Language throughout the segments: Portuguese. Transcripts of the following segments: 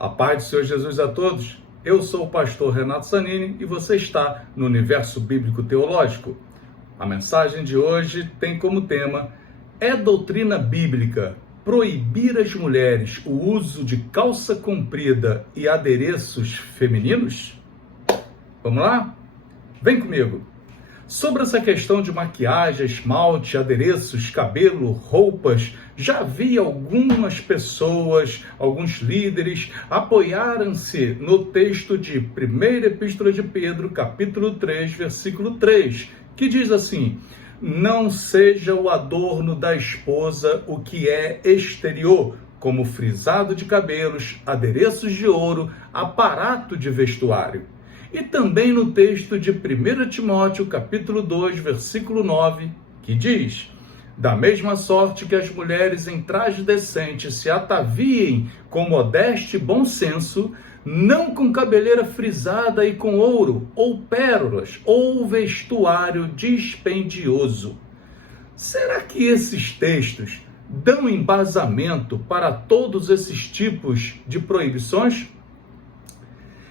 A paz do Senhor Jesus a todos. Eu sou o pastor Renato Sanini e você está no Universo Bíblico Teológico. A mensagem de hoje tem como tema: é doutrina bíblica proibir às mulheres o uso de calça comprida e adereços femininos? Vamos lá? Vem comigo. Sobre essa questão de maquiagem, esmalte, adereços, cabelo, roupas, já vi algumas pessoas, alguns líderes, apoiaram-se no texto de 1ª Epístola de Pedro, capítulo 3, versículo 3, que diz assim: não seja o adorno da esposa o que é exterior, como frisado de cabelos, adereços de ouro, aparato de vestuário. E também no texto de 1 Timóteo, capítulo 2, versículo 9, que diz: da mesma sorte que as mulheres em traje decente se ataviem com modéstia e bom senso, não com cabeleira frisada e com ouro, ou pérolas, ou vestuário dispendioso. Será que esses textos dão embasamento para todos esses tipos de proibições?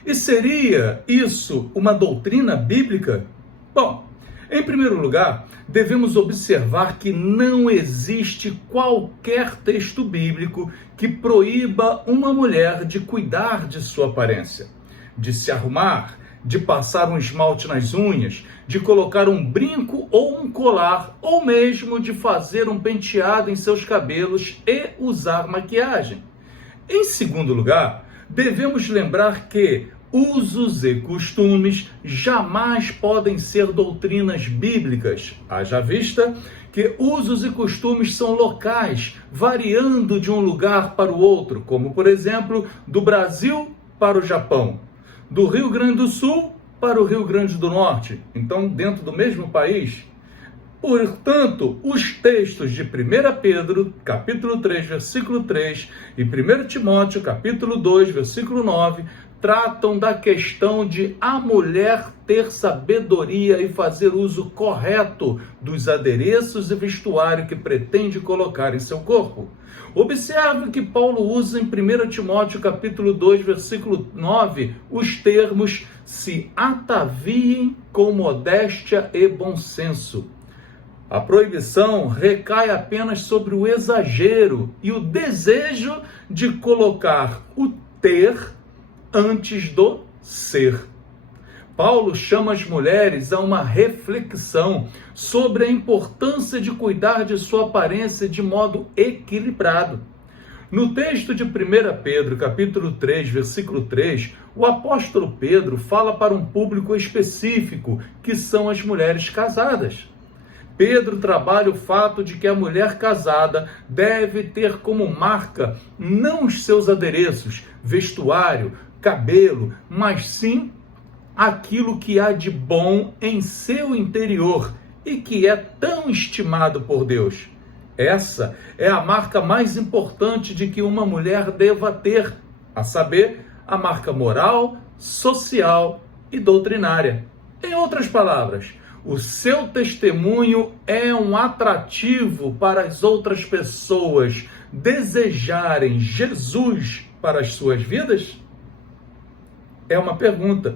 E seria isso uma doutrina bíblica? Bom, em primeiro lugar, devemos observar que não existe qualquer texto bíblico que proíba uma mulher de cuidar de sua aparência, de se arrumar, de passar um esmalte nas unhas, de colocar um brinco ou um colar, ou mesmo de fazer um penteado em seus cabelos e usar maquiagem. Em segundo lugar, devemos lembrar que usos e costumes jamais podem ser doutrinas bíblicas, haja vista que usos e costumes são locais, variando de um lugar para o outro, como por exemplo, do Brasil para o Japão, do Rio Grande do Sul para o Rio Grande do Norte, então dentro do mesmo país. Portanto, os textos de 1 Pedro, capítulo 3, versículo 3, e 1 Timóteo, capítulo 2, versículo 9, tratam da questão de a mulher ter sabedoria e fazer uso correto dos adereços e vestuário que pretende colocar em seu corpo. Observe que Paulo usa em 1 Timóteo capítulo 2, versículo 9, os termos se ataviem com modéstia e bom senso. A proibição recai apenas sobre o exagero e o desejo de colocar o ter antes do ser. Paulo chama as mulheres a uma reflexão sobre a importância de cuidar de sua aparência de modo equilibrado. No texto de 1 Pedro, capítulo 3, versículo 3, o apóstolo Pedro fala para um público específico, que são as mulheres casadas. Pedro trabalha o fato de que a mulher casada deve ter como marca não os seus adereços, vestuário, cabelo, mas sim aquilo que há de bom em seu interior e que é tão estimado por Deus. Essa é a marca mais importante de que uma mulher deva ter, a saber, a marca moral, social e doutrinária. Em outras palavras, o seu testemunho é um atrativo para as outras pessoas desejarem Jesus para as suas vidas? É uma pergunta.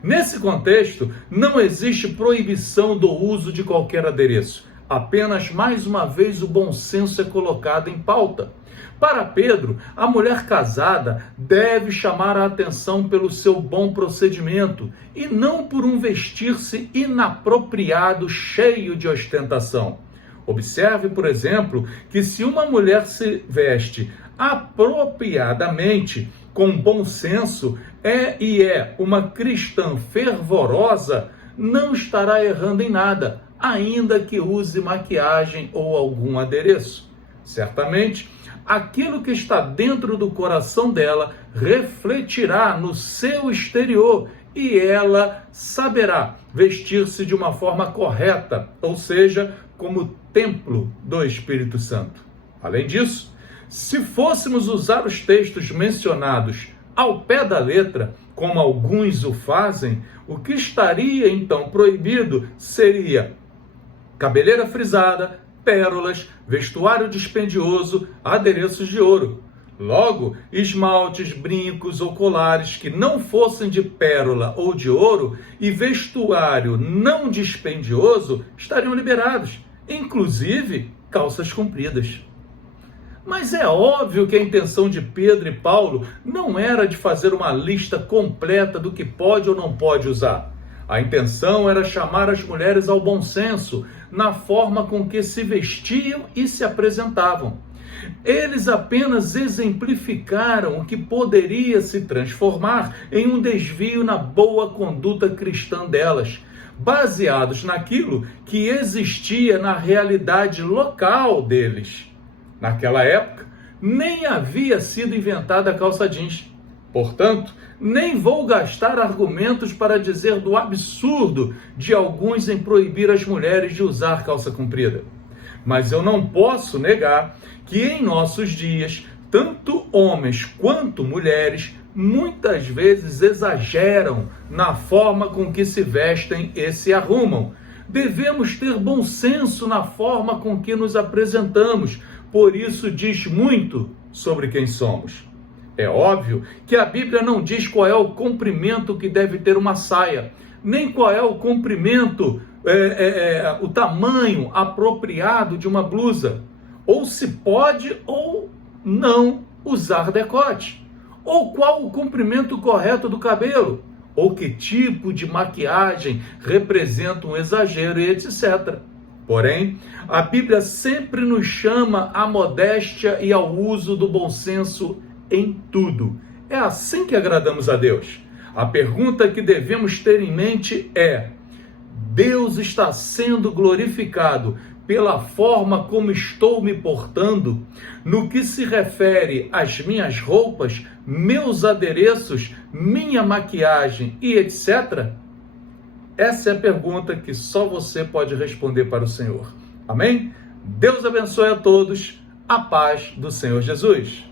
Nesse contexto, não existe proibição do uso de qualquer adereço. Apenas, mais uma vez, o bom senso é colocado em pauta. Para Pedro, a mulher casada deve chamar a atenção pelo seu bom procedimento e não por um vestir-se inapropriado, cheio de ostentação. Observe, por exemplo, que se uma mulher se veste apropriadamente, com bom senso, é uma cristã fervorosa, não estará errando em nada, ainda que use maquiagem ou algum adereço. Certamente, aquilo que está dentro do coração dela refletirá no seu exterior e ela saberá vestir-se de uma forma correta, ou seja, como templo do Espírito Santo. Além disso, se fôssemos usar os textos mencionados ao pé da letra, como alguns o fazem, o que estaria então proibido seria cabeleira frisada, pérolas, vestuário dispendioso, adereços de ouro. Logo, esmaltes, brincos ou colares que não fossem de pérola ou de ouro e vestuário não dispendioso estariam liberados, inclusive calças compridas. Mas é óbvio que a intenção de Pedro e Paulo não era de fazer uma lista completa do que pode ou não pode usar. A intenção era chamar as mulheres ao bom senso na forma com que se vestiam e se apresentavam. Eles apenas exemplificaram o que poderia se transformar em um desvio na boa conduta cristã delas, baseados naquilo que existia na realidade local deles. Naquela época, nem havia sido inventada a calça jeans. Portanto, nem vou gastar argumentos para dizer do absurdo de alguns em proibir as mulheres de usar calça comprida. Mas eu não posso negar que em nossos dias, tanto homens quanto mulheres, muitas vezes exageram na forma com que se vestem e se arrumam. Devemos ter bom senso na forma com que nos apresentamos, por isso diz muito sobre quem somos. É óbvio que a Bíblia não diz qual é o comprimento que deve ter uma saia, nem qual é o comprimento, o tamanho apropriado de uma blusa, ou se pode ou não usar decote, ou qual o comprimento correto do cabelo, ou que tipo de maquiagem representa um exagero e etc. Porém, a Bíblia sempre nos chama à modéstia e ao uso do bom senso em tudo. É assim que agradamos a Deus. A pergunta que devemos ter em mente é: Deus está sendo glorificado pela forma como estou me portando, no que se refere às minhas roupas, meus adereços, minha maquiagem e etc.? Essa é a pergunta que só você pode responder para o Senhor. Amém? Deus abençoe a todos. A paz do Senhor Jesus.